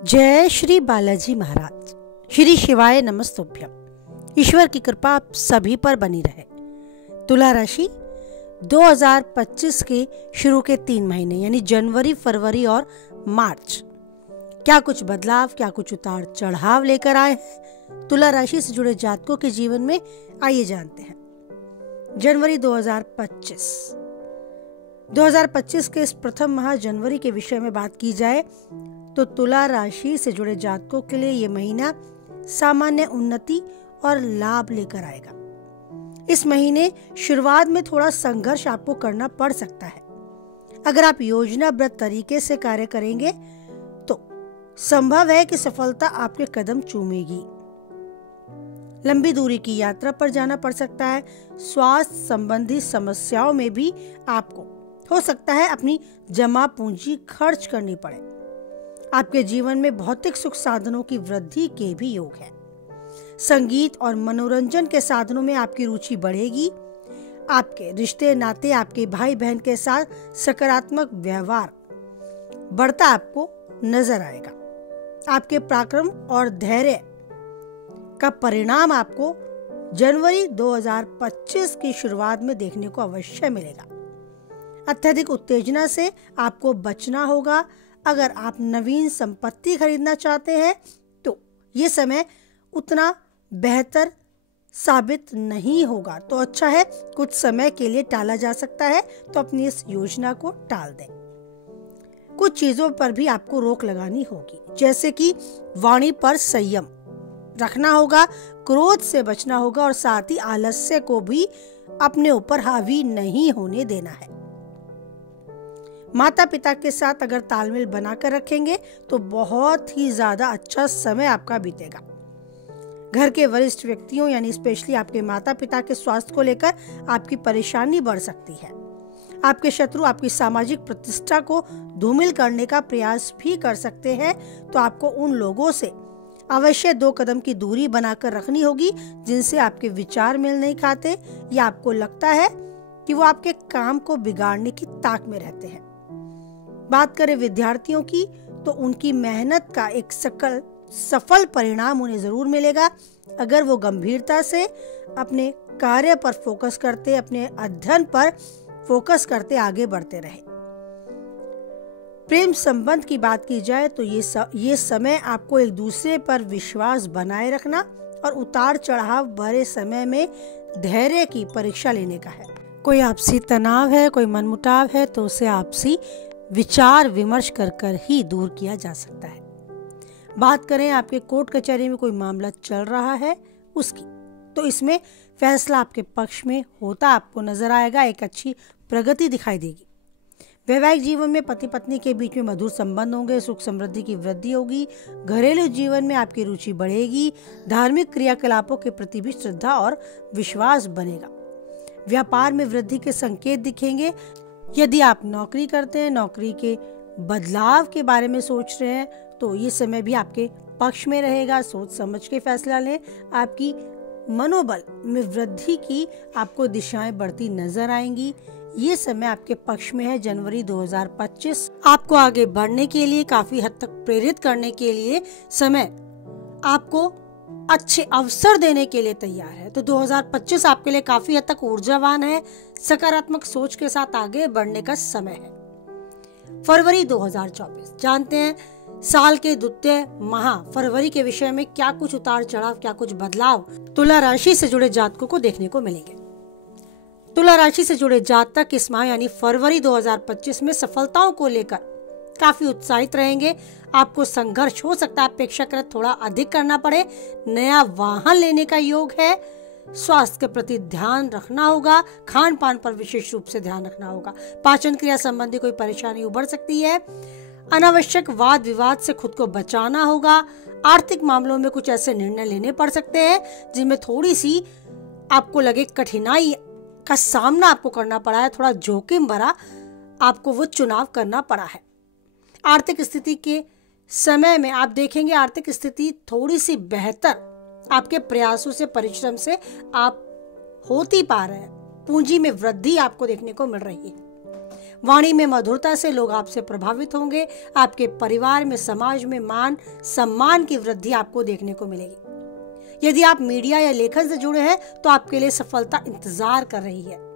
जय श्री बालाजी महाराज। श्री शिवाय नमस्तुभ्यम। ईश्वर की कृपा आप सभी पर बनी रहे। तुला राशि 2025 के शुरू के 3 महीने यानी जनवरी, फरवरी और मार्च क्या कुछ बदलाव, क्या कुछ उतार चढ़ाव लेकर आए हैं तुला राशि से जुड़े जातकों के जीवन में, आइए जानते हैं। जनवरी 2025 के इस प्रथम माह जनवरी के विषय में बात की जाए तो तुला राशि से जुड़े जातकों के लिए ये महीना सामान्य उन्नति और लाभ लेकर आएगा। इस महीने शुरुआत में थोड़ा संघर्ष आपको करना पड़ सकता है। अगर आप योजनाबद्ध तरीके से कार्य करेंगे तो संभव है कि सफलता आपके कदम चूमेगी। लंबी दूरी की यात्रा पर जाना पड़ सकता है। स्वास्थ्य संबंधी समस्याओं में भी आपको हो सकता है अपनी जमा पूंजी खर्च करनी पड़े। आपके जीवन में भौतिक सुख साधनों की वृद्धि के भी योग है। संगीत और मनोरंजन के साधनों में आपकी रुचि बढ़ेगी। आपके रिश्ते नाते, आपके भाई बहन के साथ सकारात्मक व्यवहार बढ़ता आपको नजर आएगा। आपके पराक्रम और धैर्य का परिणाम आपको जनवरी 2025 की शुरुआत में देखने को अवश्य मिलेगा। अत्यधिक उत्तेजना से आपको बचना होगा। अगर आप नवीन संपत्ति खरीदना चाहते हैं तो ये समय उतना बेहतर साबित नहीं होगा, तो अच्छा है कुछ समय के लिए टाला जा सकता है, तो अपनी इस योजना को टाल दें। कुछ चीजों पर भी आपको रोक लगानी होगी, जैसे कि वाणी पर संयम रखना होगा, क्रोध से बचना होगा और साथ ही आलस्य को भी अपने ऊपर हावी नहीं होने देना है। माता पिता के साथ अगर तालमेल बनाकर रखेंगे तो बहुत ही ज्यादा अच्छा समय आपका बीतेगा। घर के वरिष्ठ व्यक्तियों यानी स्पेशली आपके माता पिता के स्वास्थ्य को लेकर आपकी परेशानी बढ़ सकती है। आपके शत्रु आपकी सामाजिक प्रतिष्ठा को धूमिल करने का प्रयास भी कर सकते हैं, तो आपको उन लोगों से अवश्य 2 कदम की दूरी बनाकर रखनी होगी जिनसे आपके विचार मेल नहीं खाते या आपको लगता है कि वो आपके काम को बिगाड़ने की ताक में रहते हैं। बात करें विद्यार्थियों की तो उनकी मेहनत का एक सफल परिणाम उन्हें जरूर मिलेगा अगर वो गंभीरता से अपने कार्य पर फोकस करते, अपने अध्ययन पर फोकस करते आगे बढ़ते रहे। प्रेम संबंध की बात की जाए तो ये समय आपको एक दूसरे पर विश्वास बनाए रखना और उतार चढ़ाव भरे समय में धैर्य की परीक्षा लेने का है। कोई आपसी तनाव है, कोई मनमुटाव है तो उसे आपसी विचार विमर्श कर ही दूर किया जा सकता है। बात करें आपके कोर्ट कचहरी में कोई मामला चल रहा है उसकी, तो इसमें फैसला आपके पक्ष में होता आपको नजर आएगा। एक अच्छी प्रगति दिखाई देगी। वैवाहिक जीवन में पति पत्नी के बीच में मधुर संबंध होंगे, सुख समृद्धि की वृद्धि होगी। घरेलू जीवन में आपकी रुचि बढ़ेगी। धार्मिक क्रियाकलापों के प्रति भी श्रद्धा और विश्वास बनेगा। व्यापार में वृद्धि के संकेत दिखेंगे। यदि आप नौकरी करते हैं, नौकरी के बदलाव के बारे में सोच रहे हैं तो ये समय भी आपके पक्ष में रहेगा। सोच समझ के फैसला लें। आपकी मनोबल में वृद्धि की आपको दिशाएं बढ़ती नजर आएंगी। ये समय आपके पक्ष में है। जनवरी 2025 आपको आगे बढ़ने के लिए, काफी हद तक प्रेरित करने के लिए समय आपको अच्छे अवसर देने के लिए तैयार है। तो 2025 आपके लिए काफी हद तक ऊर्जावान है। सकारात्मक सोच के साथ आगे बढ़ने का समय है। फरवरी 2024 जानते हैं साल के द्वितीय माह फरवरी के विषय में क्या कुछ उतार चढ़ाव, क्या कुछ बदलाव तुला राशि से जुड़े जातकों को देखने को मिलेंगे। तुला राशि से जुड़े जातक इस माह यानी फरवरी 2025 में सफलताओं को लेकर काफी उत्साहित रहेंगे। आपको संघर्ष हो सकता है अपेक्षाकृत थोड़ा अधिक करना पड़े। नया वाहन लेने का योग है। स्वास्थ्य के प्रति ध्यान रखना होगा। खान पान पर विशेष रूप से ध्यान रखना होगा। पाचन क्रिया संबंधी कोई परेशानी उभर सकती है। अनावश्यक वाद विवाद से खुद को बचाना होगा। आर्थिक मामलों में कुछ ऐसे निर्णय लेने पड़ सकते हैं जिनमें थोड़ी सी आपको लगे कठिनाई का सामना आपको करना पड़ा है। थोड़ा जोखिम भरा आपको वो चुनाव करना पड़ा है। आर्थिक स्थिति के समय में आप देखेंगे आर्थिक स्थिति थोड़ी सी बेहतर आपके प्रयासों से, परिश्रम से आप होती पा रहे हैं। पूंजी में वृद्धि आपको देखने को मिल रही है। वाणी में मधुरता से लोग आपसे प्रभावित होंगे। आपके परिवार में, समाज में मान सम्मान की वृद्धि आपको देखने को मिलेगी। यदि आप मीडिया या लेखन से जुड़े हैं तो आपके लिए सफलता इंतजार कर रही है।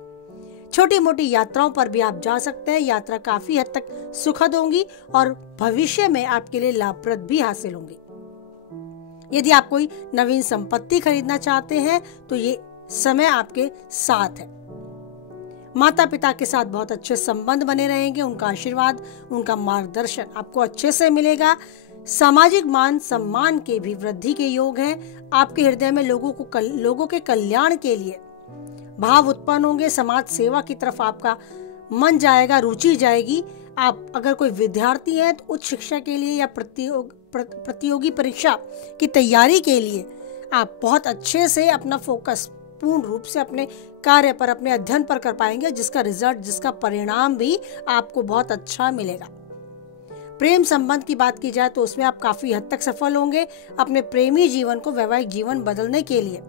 छोटी मोटी यात्राओं पर भी आप जा सकते हैं। यात्रा काफी हद तक सुखद होंगी और भविष्य में आपके लिए लाभप्रद भी हासिल होंगी। यदि आप कोई नवीन संपत्ति खरीदना चाहते हैं तो ये समय आपके साथ है। माता पिता के साथ बहुत अच्छे संबंध बने रहेंगे। उनका आशीर्वाद, उनका मार्गदर्शन आपको अच्छे से मिलेगा। सामाजिक मान सम्मान के भी वृद्धि के योग हैं। आपके हृदय में लोगों के कल्याण के लिए भाव उत्पन्न होंगे। समाज सेवा की तरफ आपका मन जाएगा, रुचि जाएगी। आप अगर कोई विद्यार्थी हैं तो उच्च शिक्षा के लिए या प्रतियोगी परीक्षा की तैयारी के लिए आप बहुत अच्छे से अपना फोकस पूर्ण रूप से अपने कार्य पर, अपने अध्ययन पर कर पाएंगे, जिसका रिजल्ट, जिसका परिणाम भी आपको बहुत अच्छा मिलेगा। प्रेम संबंध की बात की जाए तो उसमें आप काफी हद तक सफल होंगे। अपने प्रेमी जीवन को वैवाहिक जीवन बदलने के लिए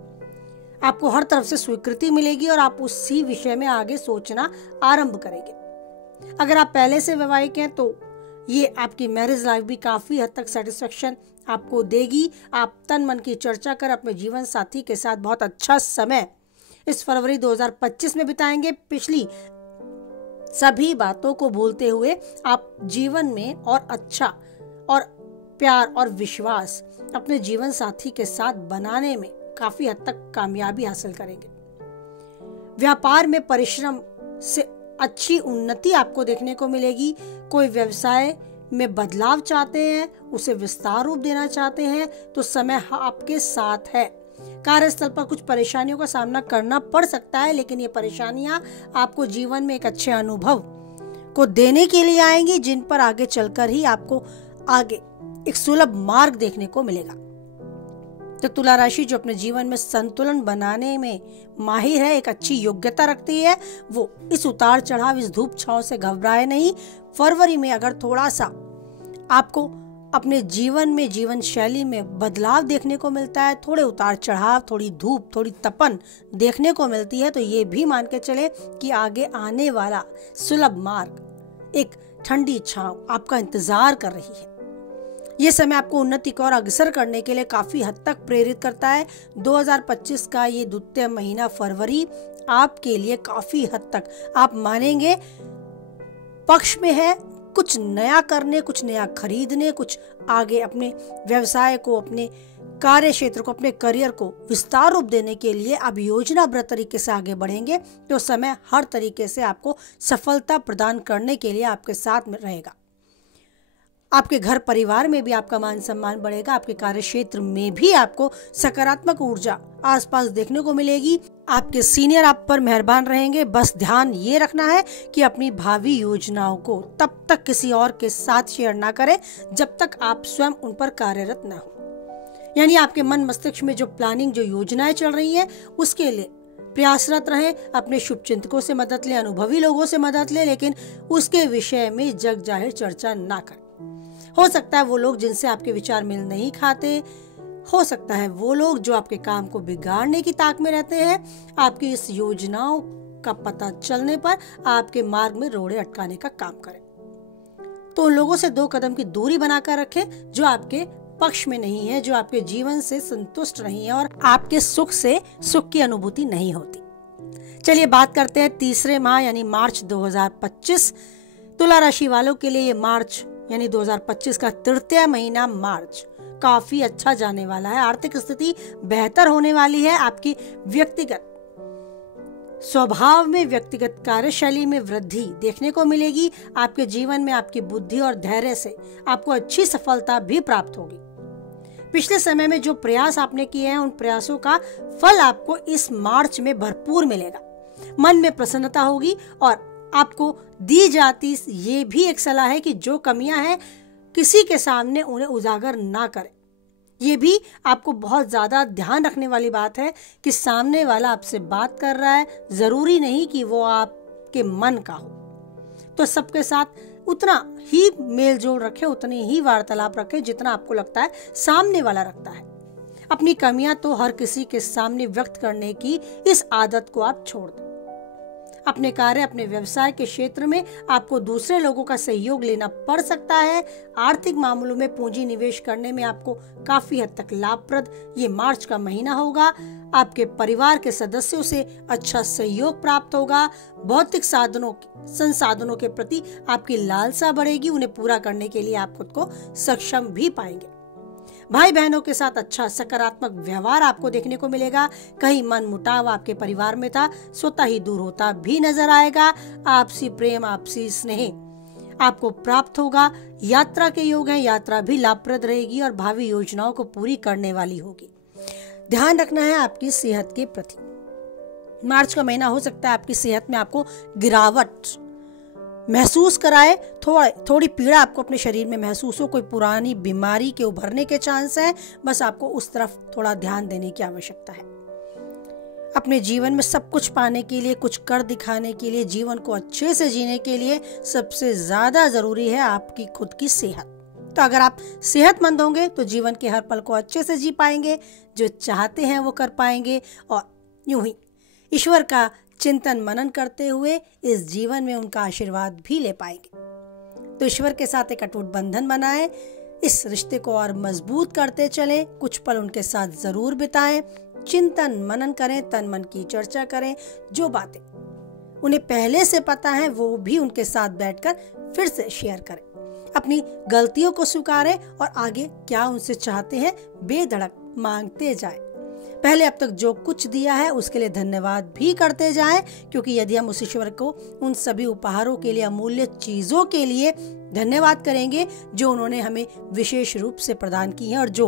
आपको हर तरफ से स्वीकृति मिलेगी और आप उसी विषय में आगे सोचना आरंभ करेंगे। अगर आप पहले से वैवाहिक हैं तो ये आपकी मैरिज लाइफ भी काफी हद तक सेटिस्फेक्शन आपको देगी। आप तन मन की चर्चा कर अपने जीवन साथी के साथ बहुत अच्छा समय इस फरवरी 2025 में बिताएंगे। पिछली सभी बातों को भूलते हुए आप जीवन में और अच्छा और प्यार और विश्वास अपने जीवन साथी के साथ बनाने में काफी हद तक कामयाबी हासिल करेंगे। व्यापार में परिश्रम से अच्छी उन्नति आपको देखने को मिलेगी। कोई व्यवसाय में बदलाव चाहते हैं, उसे विस्तार रूप देना चाहते हैं तो समय आपके साथ है। कार्यस्थल पर कुछ परेशानियों का सामना करना पड़ सकता है, लेकिन ये परेशानियां आपको जीवन में एक अच्छे अनुभव को देने के लिए आएंगी, जिन पर आगे चलकर ही आपको आगे एक सुलभ मार्ग देखने को मिलेगा। तो तुला राशि जो अपने जीवन में संतुलन बनाने में माहिर है, एक अच्छी योग्यता रखती है, वो इस उतार चढ़ाव, इस धूप छांव से घबराए नहीं। फरवरी में अगर थोड़ा सा आपको अपने जीवन में, जीवन शैली में बदलाव देखने को मिलता है, थोड़े उतार चढ़ाव, थोड़ी धूप, थोड़ी तपन देखने को मिलती है, तो ये भी मान के चले कि आगे आने वाला सुलभ मार्ग, एक ठंडी छांव आपका इंतजार कर रही है। ये समय आपको उन्नति को और अग्रसर करने के लिए काफी हद तक प्रेरित करता है। 2025 का ये द्वितीय महीना फरवरी आपके लिए काफी हद तक आप मानेंगे पक्ष में है। कुछ नया करने, कुछ नया खरीदने, कुछ आगे अपने व्यवसाय को, अपने कार्य क्षेत्र को, अपने करियर को विस्तार रूप देने के लिए आप योजनाबद्ध तरीके से आगे बढ़ेंगे तो समय हर तरीके से आपको सफलता प्रदान करने के लिए आपके साथ में रहेगा। आपके घर परिवार में भी आपका मान सम्मान बढ़ेगा। आपके कार्य क्षेत्र में भी आपको सकारात्मक ऊर्जा आसपास देखने को मिलेगी। आपके सीनियर आप पर मेहरबान रहेंगे। बस ध्यान ये रखना है कि अपनी भावी योजनाओं को तब तक किसी और के साथ शेयर ना करें जब तक आप स्वयं उन पर कार्यरत ना हो। यानी आपके मन मस्तिष्क में जो प्लानिंग, जो योजनाएं चल रही हैं, उसके लिए प्रयासरत रहें। अपने शुभचिंतकों से मदद लें, अनुभवी लोगों से मदद लें, लेकिन उसके विषय में जग जाहिर चर्चा ना करें। हो सकता है वो लोग जिनसे आपके विचार मेल नहीं खाते, हो सकता है वो लोग जो आपके काम को बिगाड़ने की ताक में रहते हैं, आपकी इस योजनाओं का पता चलने पर आपके मार्ग में रोड़े अटकाने का काम करें। तो उन लोगों से 2 कदम की दूरी बनाकर रखें जो आपके पक्ष में नहीं है, जो आपके जीवन से संतुष्ट नहीं है और आपके सुख से सुख की अनुभूति नहीं होती। चलिए बात करते हैं तीसरे माह यानी मार्च 2025। तुला राशि वालों के लिए ये मार्च यानी 2025 का तृतीय महीना मार्च काफी अच्छा जाने वाला है। आर्थिक स्थिति बेहतर होने वाली है। आपकी व्यक्तिगत स्वभाव में, व्यक्तिगत कार्यशैली में वृद्धि देखने को मिलेगी। आपके जीवन में आपकी बुद्धि और धैर्य से आपको अच्छी सफलता भी प्राप्त होगी। पिछले समय में जो प्रयास आपने किए हैं, उन प्रयासों का फल आपको इस मार्च में भरपूर मिलेगा। मन में प्रसन्नता होगी और आपको दी जाती ये भी एक सलाह है कि जो कमियां हैं किसी के सामने उन्हें उजागर ना करें। ये भी आपको बहुत ज़्यादा ध्यान रखने वाली बात है कि सामने वाला आपसे बात कर रहा है, ज़रूरी नहीं कि वो आपके मन का हो। तो सबके साथ उतना ही मेल जोल रखें, उतनी ही वार्तालाप रखें जितना आपको लगता है सामने वाला रखता है। अपनी कमियां तो हर किसी के सामने व्यक्त करने की इस आदत को आप छोड़ दें। अपने कार्य, अपने व्यवसाय के क्षेत्र में आपको दूसरे लोगों का सहयोग लेना पड़ सकता है। आर्थिक मामलों में पूंजी निवेश करने में आपको काफी हद तक लाभप्रद ये मार्च का महीना होगा। आपके परिवार के सदस्यों से अच्छा सहयोग प्राप्त होगा। भौतिक संसाधनों के प्रति आपकी लालसा बढ़ेगी, उन्हें पूरा करने के लिए आप खुद को सक्षम भी पाएंगे। भाई बहनों के साथ अच्छा सकारात्मक व्यवहार आपको देखने को मिलेगा। कहीं मन मुटाव आपके परिवार में था, स्वतः ही दूर होता भी नजर आएगा। आपसी प्रेम, आपसी स्नेह आपको प्राप्त होगा। यात्रा के योग है, यात्रा भी लाभप्रद रहेगी और भावी योजनाओं को पूरी करने वाली होगी। ध्यान रखना है आपकी सेहत के प्रति। मार्च का महीना हो सकता है आपकी सेहत में आपको गिरावट महसूस कराए, थोड़ी पीड़ा आपको अपने शरीर में महसूस हो, कोई पुरानी बीमारी के उभरने के चांस है। बस आपको उस तरफ थोड़ा ध्यान देने की आवश्यकता है। अपने जीवन में सब कुछ पाने के लिए, कुछ कर दिखाने के लिए, जीवन को अच्छे से जीने के लिए सबसे ज्यादा जरूरी है आपकी खुद की सेहत। तो अगर आप सेहतमंद होंगे तो जीवन के हर पल को अच्छे से जी पाएंगे, जो चाहते हैं वो कर पाएंगे और यूं ही ईश्वर का चिंतन मनन करते हुए इस जीवन में उनका आशीर्वाद भी ले पाएंगे। तो ईश्वर के साथ एक अटूट बंधन बनाएं, इस रिश्ते को और मजबूत करते चलें, कुछ पल उनके साथ जरूर बिताएं, चिंतन मनन करें, तन मन की चर्चा करें, जो बातें उन्हें पहले से पता है वो भी उनके साथ बैठकर फिर से शेयर करें। अपनी गलतियों को स्वीकारें और आगे क्या उनसे चाहते हैं बेधड़क मांगते जाएं। पहले अब तक जो कुछ दिया है उसके लिए धन्यवाद भी करते जाएं, क्योंकि यदि हम उस ईश्वर को उन सभी उपहारों के लिए, अमूल्य चीजों के लिए धन्यवाद करेंगे जो उन्होंने हमें विशेष रूप से प्रदान की है और जो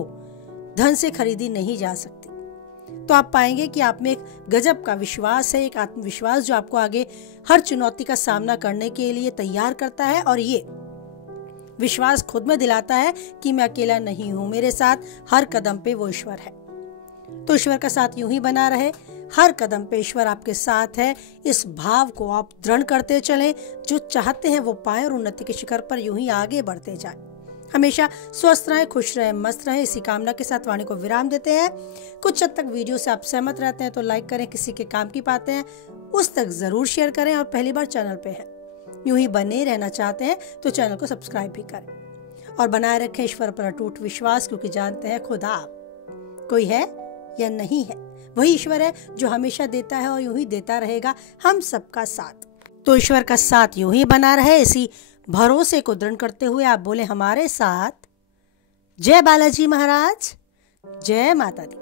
धन से खरीदी नहीं जा सकती, तो आप पाएंगे कि आप में एक गजब का विश्वास है, एक आत्मविश्वास जो आपको आगे हर चुनौती का सामना करने के लिए तैयार करता है। और ये विश्वास खुद में दिलाता है कि मैं अकेला नहीं हूँ, मेरे साथ हर कदम पे वो ईश्वर है। तो ईश्वर का साथ यूं ही बना रहे, हर कदम पे ईश्वर आपके साथ है। इस भाव को आप दृढ़ करते चलें, जो चाहते हैं वो पाएं और उन्नति के शिखर पर यूं ही आगे बढ़ते जाएं। हमेशा स्वस्थ रहें, खुश रहें, मस्त रहें, इसी कामना के साथ वाणी को विराम देते हैं। कुछ हद तक वीडियो से आप सहमत रहते हैं तो लाइक करें, किसी के काम की पाते हैं उस तक जरूर शेयर करें और पहली बार चैनल पे है यूं ही बने रहना चाहते हैं तो चैनल को सब्सक्राइब भी करें और बनाए रखें ईश्वर पर अटूट विश्वास, क्योंकि जानते हैं खुदा आप कोई है या नहीं है, वही ईश्वर है जो हमेशा देता है और यूं ही देता रहेगा हम सबका साथ। तो ईश्वर का साथ यूं ही बना रहे, इसी भरोसे को दृढ़ करते हुए आप बोले हमारे साथ जय बालाजी महाराज, जय माता दी।